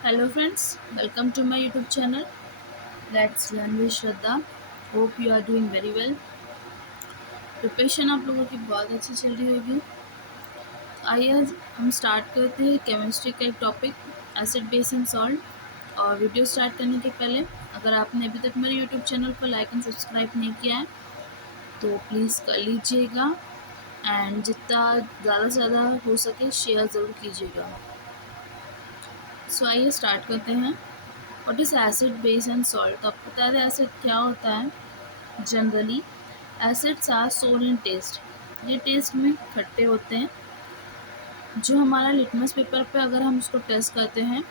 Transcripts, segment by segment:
Hello friends, welcome to my YouTube channel. Let's learn with Shraddha. Hope you are doing very well. Preparation आप लोगों की बहुत अच्छी चल रही होगी। आइए आज हम स्टार्ट करते हैं केमिस्ट्री का एक topic acid base and salt. और वीडियो स्टार्ट करने के पहले अगर आपने अभी तक मेरे YouTube चैनल को लाइक एंड सब्सक्राइब नहीं किया है तो प्लीज़ कर लीजिएगा एंड जितना ज़्यादा से ज़्यादा हो सके शेयर ज़रूर कीजिएगा। सो आइए स्टार्ट करते हैं। What is acid base and salt. तो आपको बता दें एसिड क्या होता है। जनरली एसिड्स आर सोर इन टेस्ट। ये टेस्ट में खट्टे होते हैं। जो हमारा लिटमस पेपर पे अगर हम उसको टेस्ट करते हैं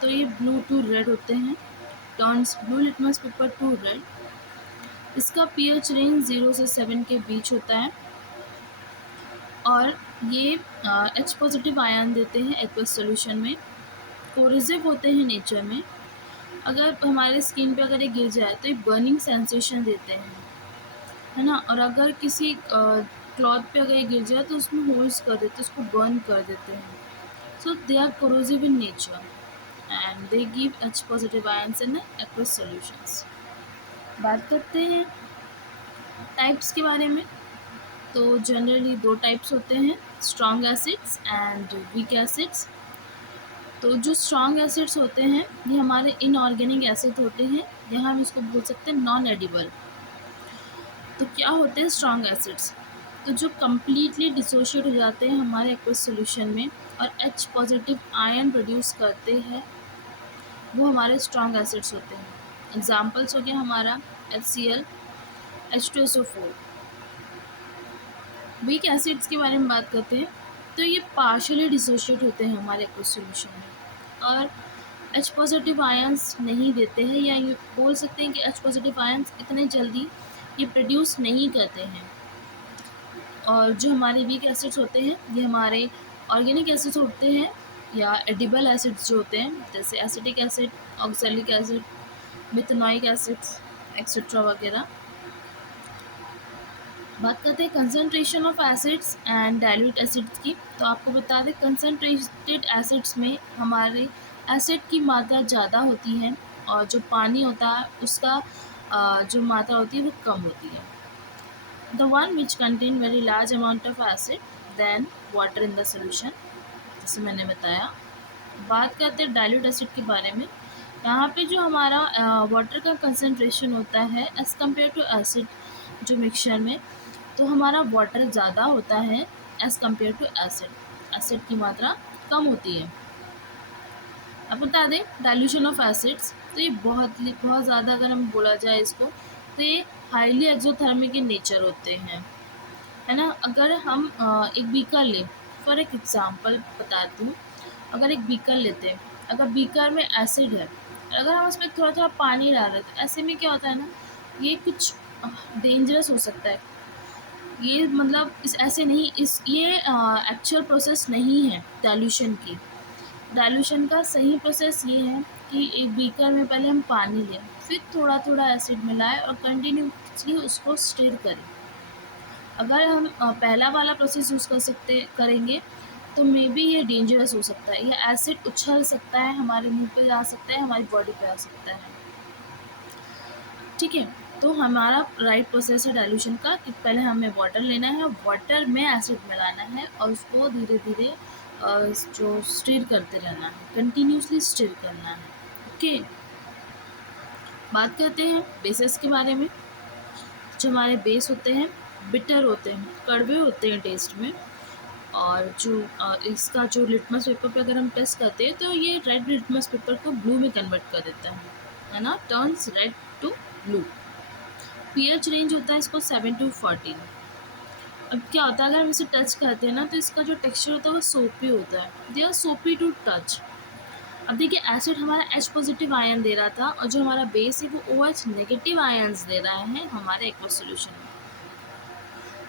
तो ये ब्लू टू रेड होते हैं। Turns blue litmus paper two red. इसका पीएच रेंज 0 से 7 के बीच होता है और ये H पॉजिटिव आयन देते हैं एक्वस सॉल्यूशन में। कोरिजिव होते हैं नेचर में। अगर हमारे स्किन पे अगर ये गिर जाए तो ये बर्निंग सेंसेशन देते हैं, है ना। और अगर किसी क्लॉथ पे अगर ये गिर जाए तो उसमें होल्स कर देते हैं, उसको बर्न कर देते हैं। So they are corrosive in nature and they give H positive ions in aqueous solutions. बात करते हैं टाइप्स के बारे में। तो जनरली दो टाइप्स होते हैं, strong acids and weak acids. तो जो स्ट्रॉन्ग एसिड्स होते हैं ये हमारे इनऑर्गेनिक एसिड होते हैं, या हम इसको बोल सकते हैं नॉन एडिबल। तो क्या होते हैं स्ट्रॉन्ग एसिड्स, तो जो कम्प्लीटली डिसोशिएट हो जाते हैं हमारे एक्वस सॉल्यूशन में और H पॉजिटिव आयन प्रोड्यूस करते हैं, वो हमारे स्ट्रॉन्ग एसिड्स होते हैं। एग्जाम्पल्स हो गया हमारा HCl, H2SO4। वीक एसिड्स के बारे में बात करते हैं तो ये पार्शियली डिसोशिएट होते हैं हमारे एक्वस सॉल्यूशन में और H पॉजिटिव आयंस नहीं देते हैं, या ये बोल सकते हैं कि H पॉजिटिव आयंस इतने जल्दी ये प्रोड्यूस नहीं करते हैं। और जो हमारे वीक एसिड्स होते हैं ये हमारे ऑर्गेनिक एसिड्स होते हैं या एडिबल एसिड्स जो होते हैं, जैसे acetic acid, oxalic acid, methanoic acids etcetera वगैरह। बात करते हैं concentration of acids and dilute acids की। तो आपको बता दें कंसनट्रेटेड एसिड्स में हमारे एसिड की मात्रा ज़्यादा होती है और जो पानी होता है उसका जो मात्रा होती है वो कम होती है। The one which contain very large amount of acid than water in the solution, जैसे मैंने बताया। बात करते हैं डाइल्यूट एसिड के बारे में। यहाँ पे जो हमारा वाटर का कंसनट्रेशन होता है एज़ कम्पेयर टू एसिड जो मिक्सचर में, तो हमारा वाटर ज़्यादा होता है as compare to acid. Acid की मात्रा कम होती है। अब बता दें डाइल्यूशन ऑफ एसिड्स, तो ये बहुत ज़्यादा अगर हम बोला जाए इसको तो ये हाईली एक्सोथर्मिक इन नेचर होते हैं, है ना। अगर हम एक बीकर लें, फॉर एक एग्जांपल बताती हूँ। अगर एक बीकर लेते हैं, अगर बीकर में एसिड है, अगर हम उसमें थोड़ा थोड़ा पानी डाल रहे हैं तो ऐसे में क्या होता है ना, ये कुछ डेंजरस हो सकता है। ये मतलब इस ऐसे नहीं, इस ये एक्चुअल प्रोसेस नहीं है डाइल्यूशन की। डाइल्यूशन का सही प्रोसेस ये है कि एक बीकर में पहले हम पानी लें, फिर थोड़ा थोड़ा एसिड मिलाएं और कंटिन्यूसली उसको स्टिर करें। अगर हम पहला वाला प्रोसेस यूज़ करेंगे तो मे बी ये डेंजरस हो सकता है, या एसिड उछल सकता है, हमारे मुंह पे जा सकता है, हमारी बॉडी पे आ सकता है। ठीक है, तो हमारा राइट प्रोसेस है डाइल्यूशन का कि पहले हमें वाटर लेना है, वाटर में एसिड मिलाना है और उसको धीरे धीरे जो स्टिर करते रहना है, कंटिन्यूसली स्टिर करना है। ओके, बात करते हैं बेसेस के बारे में। जो हमारे बेस होते हैं बिटर होते हैं, कड़वे होते हैं टेस्ट में। और जो इसका जो लिटमस पेपर पे अगर हम टेस्ट करते हैं तो ये रेड लिटमस पेपर को ब्लू में कन्वर्ट कर देता है ना, turns red to blue. PH range होता है इसको 7 to 14। अब क्या होता है अगर हम इसे टच करते हैं ना तो इसका जो टेक्सचर होता है वो सोपी होता है, दे आर सोपी टू टच। अब देखिए एसिड हमारा H पॉजिटिव आयन दे रहा था और जो हमारा बेस है वो OH नेगेटिव आयन्स दे रहा है हमारे एक्वस सॉल्यूशन में।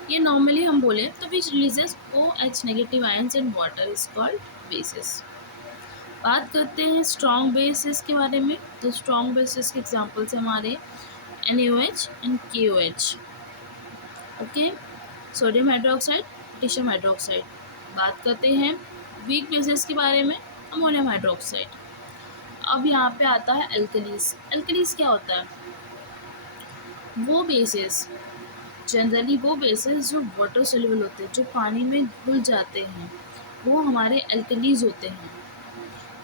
ये नॉर्मली हम बोले तो which releases OH negative ions in water is called bases. बात करते हैं स्ट्रॉन्ग बेसिस के बारे में। तो स्ट्रॉन्ग बेसिस के एग्जांपल्स हमारे NaOH and KOH। Okay, sodium hydroxide, potassium hydroxide. बात करते हैं वीक बेसिस के बारे में, अमोनियम हाइड्रोक्साइड। अब यहाँ पे आता है एल्कलीज। एल्कलीज क्या होता है? वो बेसिस, जनरली वो बेसिस जो वाटर सोल्यूबल होते हैं, जो पानी में घुल जाते हैं, वो हमारे एल्कलीज होते हैं।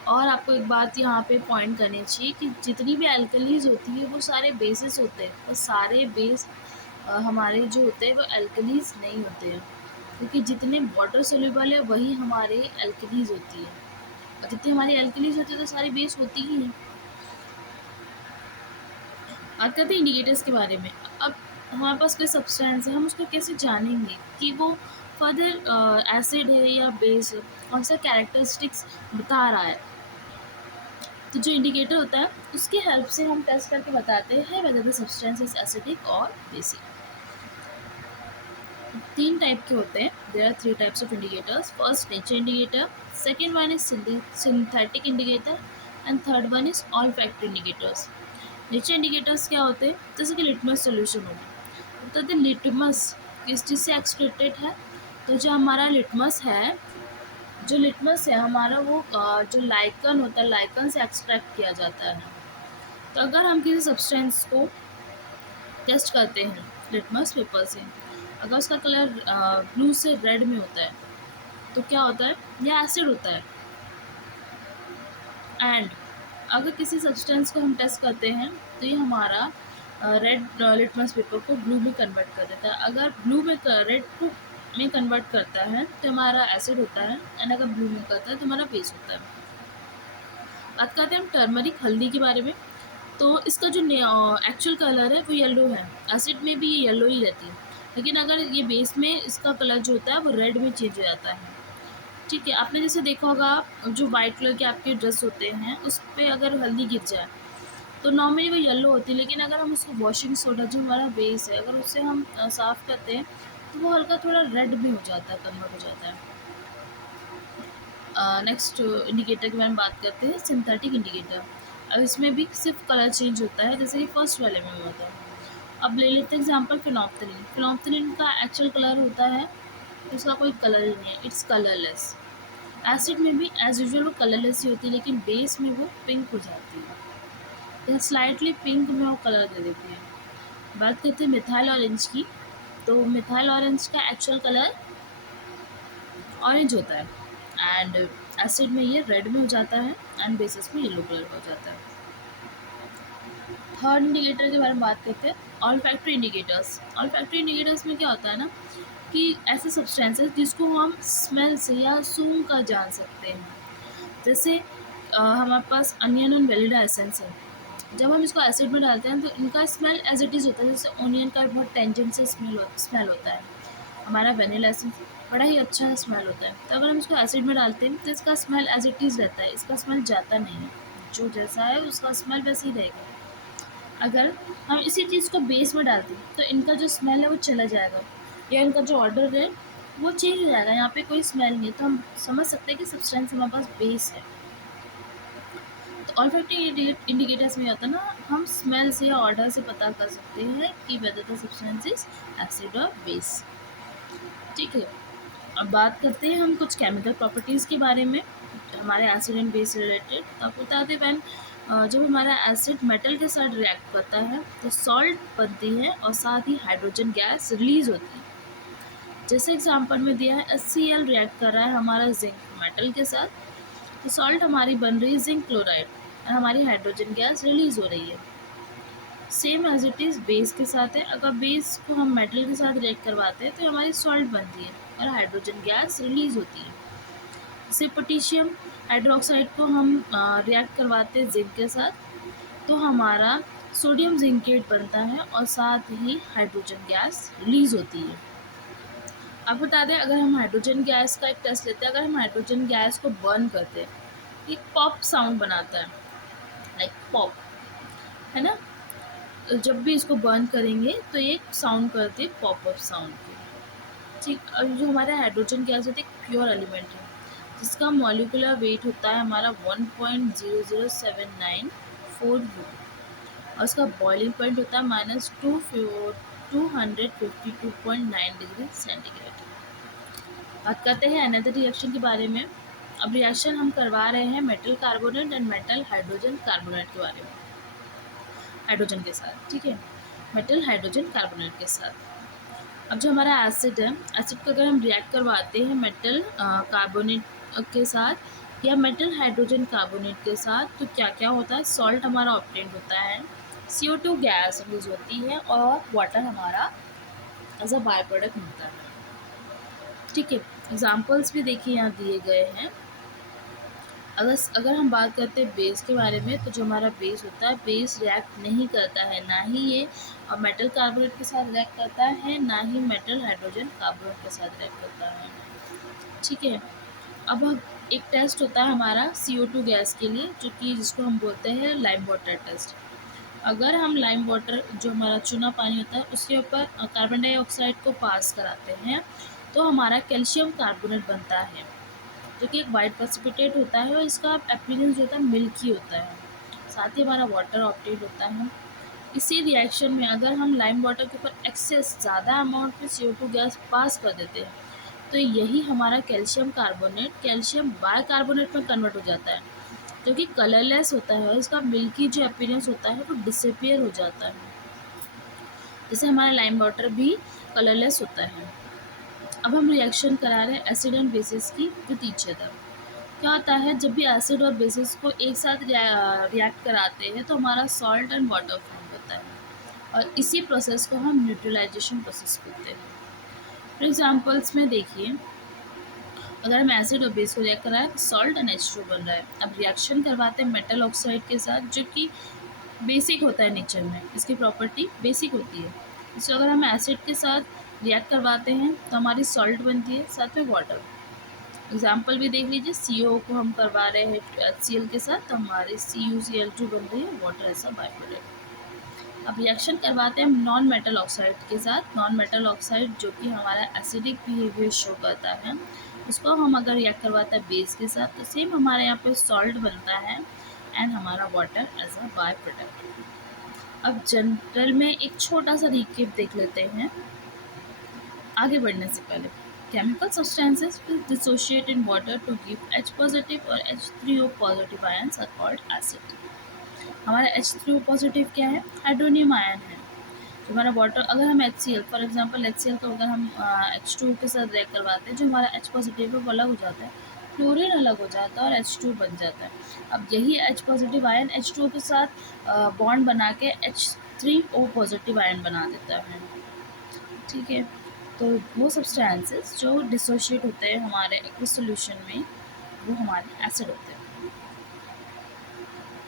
और आपको एक बात यहाँ पे पॉइंट करनी चाहिए कि जितनी भी एल्कलीज होती है वो सारे बेसिस होते हैं, वो सारे बेस हमारे जो होते हैं वो एल्कलीज नहीं होते हैं, क्योंकि जितने वाटर सोल्यूबल है वही हमारे एल्कलीज होती है, और जितनी हमारी एल्कलीज होती है तो सारी बेस होती ही है। बात करते हैं इंडिकेटर्स के बारे में। अब हमारे पास कोई सब्सटेंस है, हम उसको कैसे जानेंगे कि वो फर्दर एसिड है या बेस है, कौन सा कैरेक्टरिस्टिक्स बता रहा है? तो जो इंडिकेटर होता है उसकी हेल्प से हम टेस्ट करके बताते हैं whether the substance is acidic और बेसिक। 3 टाइप के होते हैं, there are 3 types of indicators. First nature indicator, second one is synthetic indicator and third one is olfactory indicators. Nature indicators क्या होते हैं? जैसे कि लिटमस सोल्यूशन हो गया, तो द लिटमस किस चीज़ से एक्सट्रैक्टेड है? तो जो हमारा लिटमस है, जो लिटमस है हमारा वो जो लाइकन होता है, लाइकन से एक्सट्रैक्ट किया जाता है। तो अगर हम किसी सब्सटेंस को टेस्ट करते हैं लिटमस पेपर से, अगर उसका कलर ब्लू से रेड में होता है तो क्या होता है? यह एसिड होता है। एंड अगर किसी सब्सटेंस को हम टेस्ट करते हैं तो ये हमारा रेड लिटमस पेपर को ब्लू में कन्वर्ट कर देता है। अगर ब्लू में रेड को में कन्वर्ट करता है तो हमारा एसिड होता है, एंड अगर ब्लू में करता है तो हमारा बेस होता है। बात करते हैं हम टर्मरिक, हल्दी के बारे में। तो इसका जो एक्चुअल कलर है वो येलो है, एसिड में भी ये येलो ही रहती है, लेकिन अगर ये बेस में इसका कलर जो होता है वो रेड में चेंज हो जाता है। ठीक है, आपने जैसे देखा होगा जो वाइट कलर के आपके ड्रेस होते हैं उस पर अगर हल्दी गिर जाए तो नॉर्मली वो येलो होती है, लेकिन अगर हम उसको वॉशिंग सोडा जो हमारा बेस है अगर उससे हम साफ़ करते हैं तो वो हल्का थोड़ा रेड भी हो जाता है, कन्वर्ट हो जाता है। नेक्स्ट इंडिकेटर के बारे में बात करते हैं, सिंथेटिक इंडिकेटर। अब इसमें भी सिर्फ कलर चेंज होता है, जैसे कि फर्स्ट वाले में होता है। अब ले लेते हैं एग्जांपल फिनोप्थलीन। फिनोप्थलीन का एक्चुअल कलर होता है, उसका कोई कलर ही नहीं है, इट्स कलरलेस। एसिड में भी एज यूजुअल वो कलरलेस ही होती है, लेकिन बेस में वो पिंक हो जाती है, या स्लाइटली पिंक में वो कलर दे देती है। बात करते हैं मिथाइल ऑरेंज की। तो मिथाइल ऑरेंज का एक्चुअल कलर ऑरेंज होता है, एंड एसिड में ये रेड में हो जाता है, एंड बेसिस में येलो कलर का हो जाता है। थर्ड इंडिकेटर के बारे में बात करते हैं, ऑल्फैक्टरी इंडिकेटर्स। ऑल्फैक्टरी इंडिकेटर्स में क्या होता है ना कि ऐसे सब्सटेंसेस जिसको हम स्मेल से या सूंघ कर जान सकते हैं। जैसे हमारे पास अनियन एंड वेनिला एसेंस है, जब हम इसको एसिड में डालते हैं तो इनका स्मेल एज इट इज़ होता है, जैसे ओनियन का बहुत टेंजेंट से स्मेल होता है। हमारा वेनिला एसेंस बड़ा ही अच्छा स्मेल होता है, तो अगर हम इसको एसिड में डालते हैं तो इसका स्मेल एज इट इज़ रहता है, इसका स्मेल जाता नहीं है, जो जैसा है उसका स्मेल वैसे ही रहेगा। अगर हम इसी चीज़ को बेस में डालते हैं तो इनका जो स्मेल है वो चला जाएगा, या इनका जो ऑर्डर है वो चेंज हो जाएगा, यहाँ पे कोई स्मेल नहीं है, तो हम समझ सकते हैं कि सब्सटेंस हमारे पास बेस है। तो ऑल्फैक्टरी इंडिकेटर्स में होता है ना, हम स्मेल से या ऑर्डर से पता कर सकते हैं कि weather the substance is acid और बेस। ठीक है, अब बात करते हैं हम कुछ केमिकल प्रॉपर्टीज़ के बारे में हमारे एसिड एंड बेस रिलेटेड। तो आपको बता दें, वैन जब हमारा एसिड मेटल के साथ रिएक्ट करता है तो सॉल्ट बनती है और साथ ही हाइड्रोजन गैस रिलीज होती है। जैसे एग्जांपल में दिया है, HCl रिएक्ट कर रहा है हमारा जिंक मेटल के साथ, तो सॉल्ट हमारी बन रही है जिंक क्लोराइड, और हमारी हाइड्रोजन गैस रिलीज हो रही है। Same as it is base के साथ है, अगर बेस को हम मेटल के साथ रिएक्ट करवाते हैं तो हमारी सॉल्ट बनती है और हाइड्रोजन गैस रिलीज होती है। जैसे पोटेशियम हाइड्रोक्साइड को हम रिएक्ट करवाते हैं जिंक के साथ, तो हमारा सोडियम जिंकेट बनता है और साथ ही हाइड्रोजन गैस रिलीज होती है। अब बता दें, अगर हम हाइड्रोजन गैस का एक टेस्ट लेते हैं, अगर हम हाइड्रोजन गैस को बर्न करते हैं, एक पॉप साउंड बनाता है, लाइक पॉप, है ना। तो जब भी इसको बर्न करेंगे तो ये साउंड करते हैं पॉप अप साउंड की। ठीक, और जो हमारा हाइड्रोजन गैस होता है एक प्योर एलिमेंट है, जिसका मॉलिक्यूलर वेट होता है हमारा 1.00794 U, और उसका बॉइलिंग पॉइंट होता है -252.9 डिग्री सेंटीग्रेड। बात करते हैं अनदर रिएक्शन के बारे में। अब रिएक्शन हम करवा रहे हैं metal carbonate and metal hydrogen carbonate के बारे में, हाइड्रोजन के साथ, ठीक है, मेटल हाइड्रोजन कार्बोनेट के साथ। अब जो हमारा एसिड है, एसिड को अगर हम रिएक्ट करवाते हैं मेटल कार्बोनेट के साथ या मेटल हाइड्रोजन कार्बोनेट के साथ, तो क्या क्या होता है, सॉल्ट हमारा ऑब्टेन होता है, CO2 गैस रिलीज होती है और वाटर हमारा एज अ बाय प्रोडक्ट मिलता है, ठीक है। एग्जाम्पल्स भी देखिए यहाँ दिए गए हैं। अगर हम बात करते हैं बेस के बारे में, तो जो हमारा बेस होता है, बेस रिएक्ट नहीं करता है, ना ही ये मेटल कार्बोनेट के साथ रिएक्ट करता है, ना ही मेटल हाइड्रोजन कार्बोनेट के साथ रिएक्ट करता है, ठीक है। अब एक टेस्ट होता है हमारा CO2 गैस के लिए, जो कि जिसको हम बोलते हैं लाइम वाटर टेस्ट। अगर हम लाइम वाटर, जो हमारा चूना पानी होता है, उसके ऊपर कार्बन डाइऑक्साइड को पास कराते हैं, तो हमारा कैल्शियम कार्बोनेट बनता है, जो कि एक वाइट प्रेसिपिटेट होता है और इसका अपीयरेंस जो होता है मिल्की होता है, साथ ही हमारा वाटर ऑप्टेन होता है। इसी रिएक्शन में अगर हम लाइम वाटर के ऊपर एक्सेस ज़्यादा अमाउंट में CO2 गैस पास कर देते हैं, तो यही हमारा कैल्शियम कार्बोनेट कैल्शियम बाइकार्बोनेट में कन्वर्ट हो जाता है, जो कि कलरलेस होता है और इसका मिल्की जो अपीयरेंस होता है वो डिसअपियर हो जाता है, जैसे हमारा लाइम वाटर भी कलरलेस होता है। अब हम रिएक्शन करा रहे हैं एसिड एंड बेसिस की विद ईच अदर। क्या होता है, जब भी एसिड और बेसिस को एक साथ रिएक्ट कराते हैं, तो हमारा सॉल्ट एंड वाटर फॉर्म होता है और इसी प्रोसेस को हम न्यूट्रलाइजेशन प्रोसेस बोलते हैं। फॉर एग्जाम्पल्स में देखिए, अगर हम एसिड और बेस को रिएक्ट कराएं तो सॉल्ट एंड H2 बन रहा है। अब रिएक्शन करवाते हैं मेटल ऑक्साइड के साथ, जो कि बेसिक होता है नेचर में, इसकी प्रॉपर्टी बेसिक होती है। इसको अगर हम एसिड के साथ रिएक्ट करवाते हैं तो हमारी सॉल्ट बनती है, साथ में वाटर। एग्जाम्पल भी देख लीजिए, CO को हम करवा रहे हैं HCl के साथ, तो हमारी CuCl2 बन रही है, वाटर ऐसा बाय प्रोडक्ट। अब रिएक्शन करवाते हैं हम नॉन मेटल ऑक्साइड के साथ। नॉन मेटल ऑक्साइड जो कि हमारा एसिडिक बिहेवियर शो करता है, उसको हम अगर रिएक्ट करवाते हैं बेस के साथ, तो सेम हमारे यहाँ पे सॉल्ट बनता है एंड हमारा water as a by product. अब जनरल में एक छोटा सा रिकेप देख लेते हैं आगे बढ़ने से पहले। Chemical substances will dissociate in water to give H positive और H3O positive ions are called acid। हमारा H3O पॉजिटिव क्या है, हाइड्रोनियम आयन है। जो हमारा वाटर, अगर हम HCl फॉर एग्जांपल HCl को अगर हम H2 के साथ रिएक्ट करवाते हैं, जो हमारा H पॉजिटिव है वो अलग हो जाता है, क्लोरीन अलग हो जाता है और H2 बन जाता है। अब यही H पॉजिटिव आयन H2 के साथ बॉन्ड बना के H3O पॉजिटिव आयन बना देता है, ठीक है। तो वो सब्सटेंसेस जो डिसोशिएट होते हैं हमारे एक्वस सॉल्यूशन में, वो हमारे एसिड होते हैं।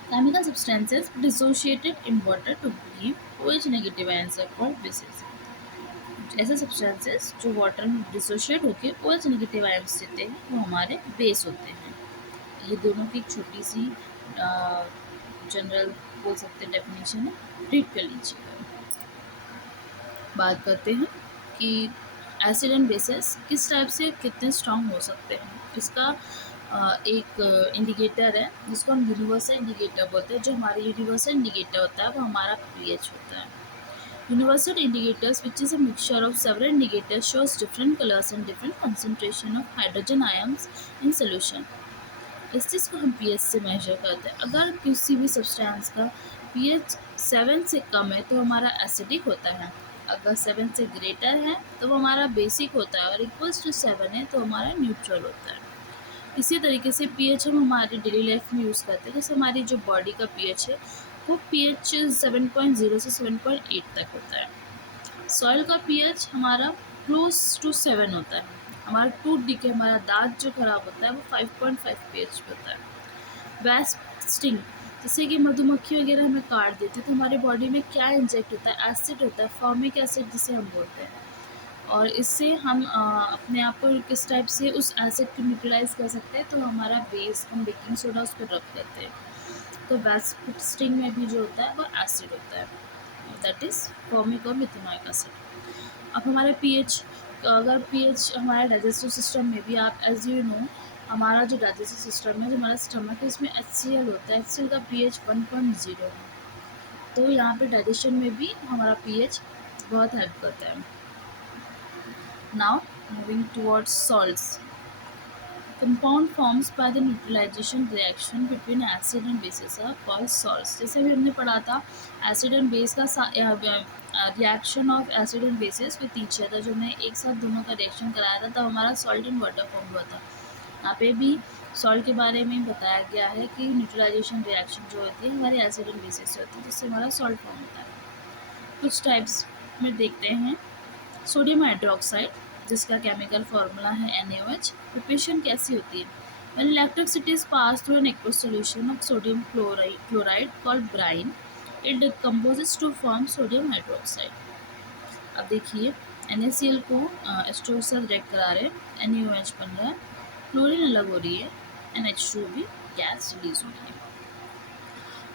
Chemical substances dissociated in water to give OH negative ions are called bases। ऐसे सब्सटेंसेस जो वाटर में डिसोशिएट होकर OH नेगेटिव आयंस देते हैं, वो हमारे बेस होते हैं। ये दोनों की एक छोटी सी जनरल बोल सकते हैं डेफिनेशन है, रीड कर लीजिएगा। बात करते हैं कि एसिड एंड बेसेस किस टाइप से कितने स्ट्रॉन्ग हो सकते हैं। इसका एक इंडिकेटर है जिसको हम यूनिवर्सल इंडिकेटर बोलते हैं। जो हमारा यूनिवर्सल इंडिकेटर होता है वो हमारा pH होता है। Universal indicators which is a mixture of several indicators shows different colours and different concentration of hydrogen ions in solution. इस चीज़ को हम pH से मेजर करते हैं। अगर किसी भी सब्सटेंस का pH 7 से कम है तो हमारा एसिडिक होता है, अगर 7 से ग्रेटर है तो वो हमारा बेसिक होता है और इक्वल्स टू 7 है तो हमारा न्यूट्रल होता है। इसी तरीके से pH हम हमारी डेली लाइफ में यूज़ करते हैं। जैसे हमारी जो बॉडी का pH है वो pH 7.0 से 7.8 तक होता है। सॉइल का pH हमारा क्लोज टू 7 होता है। हमारा टूथ डिके, हमारा दांत जो खराब होता है वो 5.5 pH पे होता है। वेस्ट स्टिंग, जैसे कि मधुमक्खी वगैरह हमें काट देती है तो हमारे बॉडी में क्या इंजेक्ट होता है, एसिड होता है, फॉर्मिक एसिड जिसे हम बोलते हैं। और इससे हम अपने आप को किस टाइप से उस एसिड को न्यूट्रलाइज कर सकते हैं, तो हमारा बेस हम बेकिंग सोडा उस पर रख देते हैं। तो वेस्ट स्टिंग में भी जो होता है वो एसिड होता है, दैट इज़ फॉर्मिक और मिथेनॉइक एसिड। अब हमारे pH, अगर pH हमारा डाइजेस्टिव सिस्टम में भी, आप एज यू नो हमारा जो डाइजेस्टिव सिस्टम है, जो हमारा स्टमक है, इसमें HCl होता है। HCl का pH 1.0 है, तो यहाँ पे डाइजेशन में भी हमारा pH बहुत हेल्प करता है। Now moving towards salts. Compound forms by the neutralization reaction between acid and basis are called salts. जैसे अभी हमने पढ़ा था एसिड एंड बेस का reaction of acid and basis with each other, जो हमने एक साथ दोनों का रिएक्शन कराया था तब हमारा सॉल्ट एंड वाटर फॉर्म हुआ था। यहाँ पे भी सॉल्ट के बारे में बताया गया है कि न्यूट्रलाइजेशन रिएक्शन जो होती है हमारी एसिड एंड बेसिस से होती है, जिससे हमारा सॉल्ट फॉर्म होता है। कुछ टाइप्स में देखते हैं। सोडियम हाइड्रोक्साइड, जिसका केमिकल फार्मूला है NaOH। प्रिपरेशन कैसी होती है? When electricity is passed through an aqueous solution of sodium chloride called brine, it decomposes to form sodium hydroxide। अब देखिए NaCl को H2O से रिएक्ट करा रहे हैं, NaOH बन रहा है, क्लोरीन अलग हो रही है, NH2 भी गैस रिलीज हो रही है।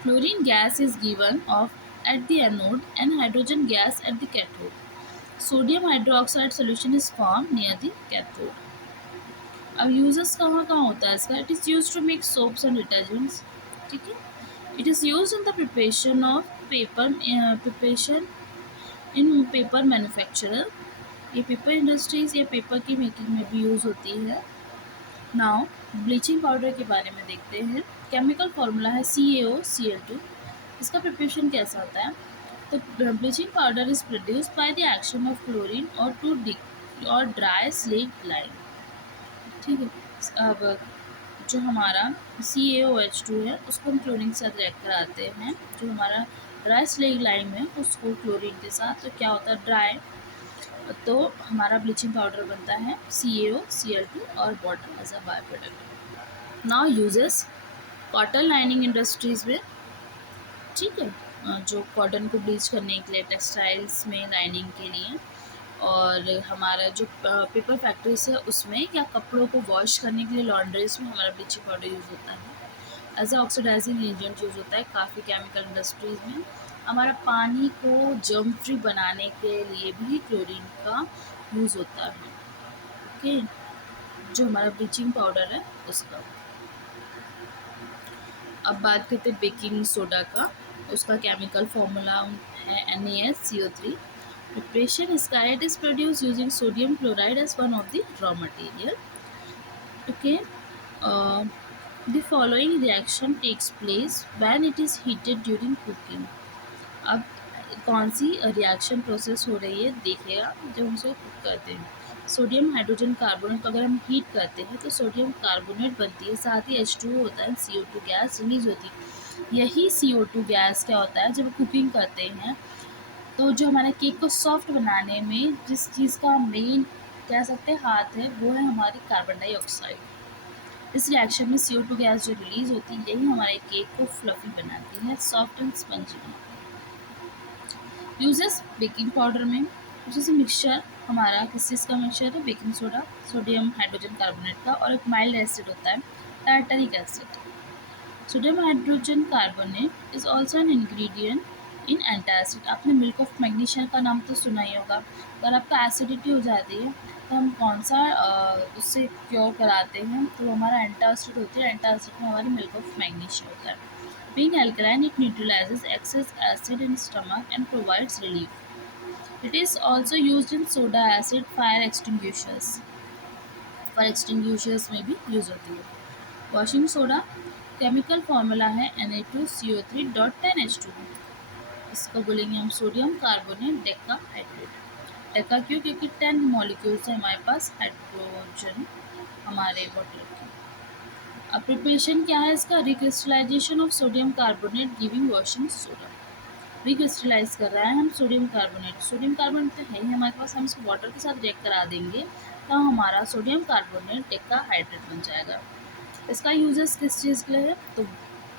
Chlorine gas is given off at the anode and hydrogen gas at the cathode. Sodium hydroxide solution is formed near the cathode। अब यूजेस कहाँ कहाँ होता है इसका? It is use to make soaps and detergents, ठीक है। It is use in the preparation of preparation in paper manufacturer. ये paper industries या पेपर की मेकिंग में भी यूज़ होती है। नाउ ब्लीचिंग पाउडर के बारे में देखते हैं। केमिकल फार्मूला है CaOCl2। इसका प्रिपरेशन कैसा होता है? तो bleaching powder is produce by the action of chlorine और ड्राई स्लेट लाइम, ठीक है। अब जो हमारा CaOH2 है उसको हम क्लोरीन के साथ रिएक्ट कराते हैं। जो हमारा ड्राई स्लेट लाइम है उसको क्लोरीन के साथ, तो क्या होता है ड्राई, तो हमारा ब्लीचिंग पाउडर बनता है CaOCl2 और water as a by product. Now uses cotton lining industries में, ठीक है, जो कॉटन को ब्लीच करने के लिए, टेक्सटाइल्स में लाइनिंग के लिए, और हमारा जो पेपर फैक्ट्रीज है उसमें, या कपड़ों को वॉश करने के लिए लॉन्ड्रीज में हमारा ब्लीचिंग पाउडर यूज़ होता है। As a oxidizing agent use होता है काफ़ी केमिकल इंडस्ट्रीज में। हमारा पानी को जर्म फ्री बनाने के लिए भी क्लोरीन का यूज़ होता है, ओके, जो हमारा ब्लीचिंग पाउडर है उसका। अब बात करते हैं बेकिंग सोडा का। उसका केमिकल फार्मूला है NaSCO3। प्रिपरेशन इसका, it is produce using sodium chloride as one of the raw material, okay. The following reaction takes place when it is heated during cooking. अब कौन सी रिएक्शन प्रोसेस हो रही है देखिएगा जब हम उसको कुक करते हैं। सोडियम हाइड्रोजन कार्बोनेट को अगर हम हीट करते हैं तो सोडियम कार्बोनेट बनती है, साथ ही H2O होता है, CO2 गैस रिलीज होती है। यही CO2 गैस क्या होता है जब कुकिंग करते हैं, तो जो हमारे केक को सॉफ्ट बनाने में जिस चीज़ का मेन कह सकते हैं हाथ है, वो है हमारी कार्बन डाइऑक्साइड। इस रिएक्शन में CO2 गैस जो रिलीज होती है यही हमारे केक को फ्लफी बनाती है, सॉफ्ट एंड स्पंजी बनाती है। यूजेस बेकिंग पाउडर में, जैसे मिक्सचर हमारा किस चीज़ का मिक्सचर है? Baking soda, sodium hydrogen carbonate का, और एक माइल्ड एसिड होता है tartaric acid. Sodium hydrogen carbonate is also an ingredient in antacid. आपने मिल्क ऑफ मैग्नीशिया का नाम तो सुना ही होगा। अगर आपका एसिडिटी हो जाती है तो हम कौन सा उससे क्योर कराते हैं? तो हमारा एंटासिड होती है, एंटासिड में हमारी मिल्क ऑफ मैग्नीशिया होता है। Being alkaline, it neutralizes excess acid in stomach and provides relief. It is also used in soda acid fire extinguishers. Fire extinguishers में भी यूज होती है। वॉशिंग सोडा, केमिकल फार्मूला है Na2CO3.10H2। इसको बोलेंगे हम sodium carbonate Deka hydrate. Deka क्यों? क्योंकि 10 मॉलिक्यूल्स है हमारे पास हाइड्रोजन हमारे वाटर के। अब प्रिपरेशन क्या है इसका? Recrystallization of sodium carbonate giving washing soda. Recrystallize कर रहा है हम सोडियम कार्बोनेट। सोडियम कार्बोनेट तो है ही हमारे पास, हम इसको वाटर के साथ रिएक्ट करा देंगे तो हमारा सोडियम कार्बोनेट डेकाहाइड्रेट बन जाएगा। इसका यूजेस किस चीज़ के लिए है? तो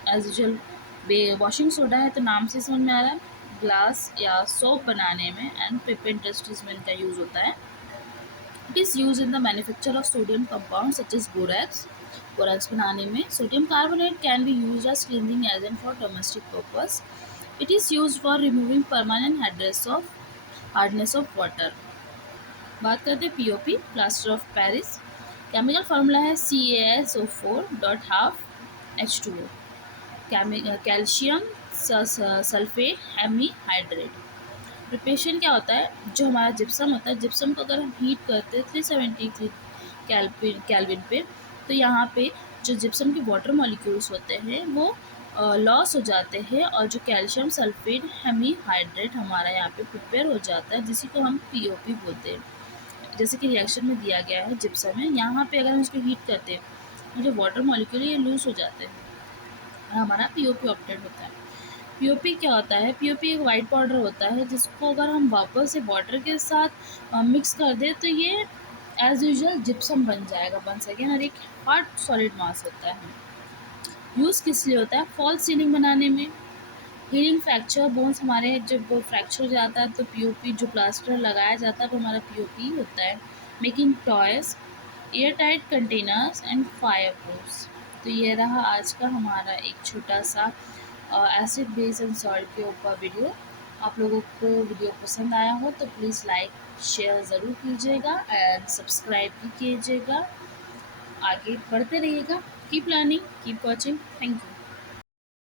एज यूजुअल वॉशिंग सोडा है तो नाम से समझ में आ रहा है, ग्लास या सोप बनाने में एंड पेपर इंडस्ट्रीज में इनका यूज़ होता है। It is use in the manufacture of sodium compound such as borax. Borax बनाने में sodium carbonate can be use as cleaning agent for domestic purpose. It is use for removing permanent hardness of water. बात करते हैं POP, plaster of Paris. Chemical formula है CaSO4.12H2O। Calcium sulphate hemihydrate. Preparation क्या होता है? जो हमारा gypsum होता है, जिप्सम को अगर हम हीट करते हैं 373 केल्विन पे, तो यहाँ पे जो जिप्सम के वाटर मॉलिक्यूल्स होते हैं वो लॉस हो जाते हैं और जो कैल्शियम सल्फेट हेमीहाइड्रेट हमारा यहाँ पे प्रिपेयर हो जाता है, जिसी को हम पीओपी बोलते हैं। जैसे कि रिएक्शन में दिया गया है जिप्सम में, यहाँ पे अगर हम इसको हीट करते हैं जो वाटर मॉलिक्यूल ये लूज हो जाते हैं और हमारा पीओपी ऑप्टेड होता है। पीओपी क्या होता है? पीओपी एक वाइट पाउडर होता है जिसको अगर हम वापस से वाटर के साथ मिक्स कर दें तो ये एज यूजुअल जिप्सम बन जाएगा वंस अगेन, और एक हार्ड सॉलिड मास होता है। यूज़ किस लिए होता है? फॉल्स सीलिंग बनाने में, हीलिंग फ्रैक्चर बोन्स हमारे जब वो फ्रैक्चर हो जाता है तो पीओपी जो प्लास्टर लगाया जाता है वो हमारा पीओपी होता है। Making toys, air tight containers and fire proofs. तो ये रहा आज का हमारा एक छोटा सा एसिड बेस एंड सॉल्ट के ऊपर वीडियो। आप लोगों को वीडियो पसंद आया हो तो प्लीज़ लाइक शेयर ज़रूर कीजिएगा एंड सब्सक्राइब भी कीजिएगा। आगे बढ़ते रहिएगा। Keep learning, keep watching. Thank you.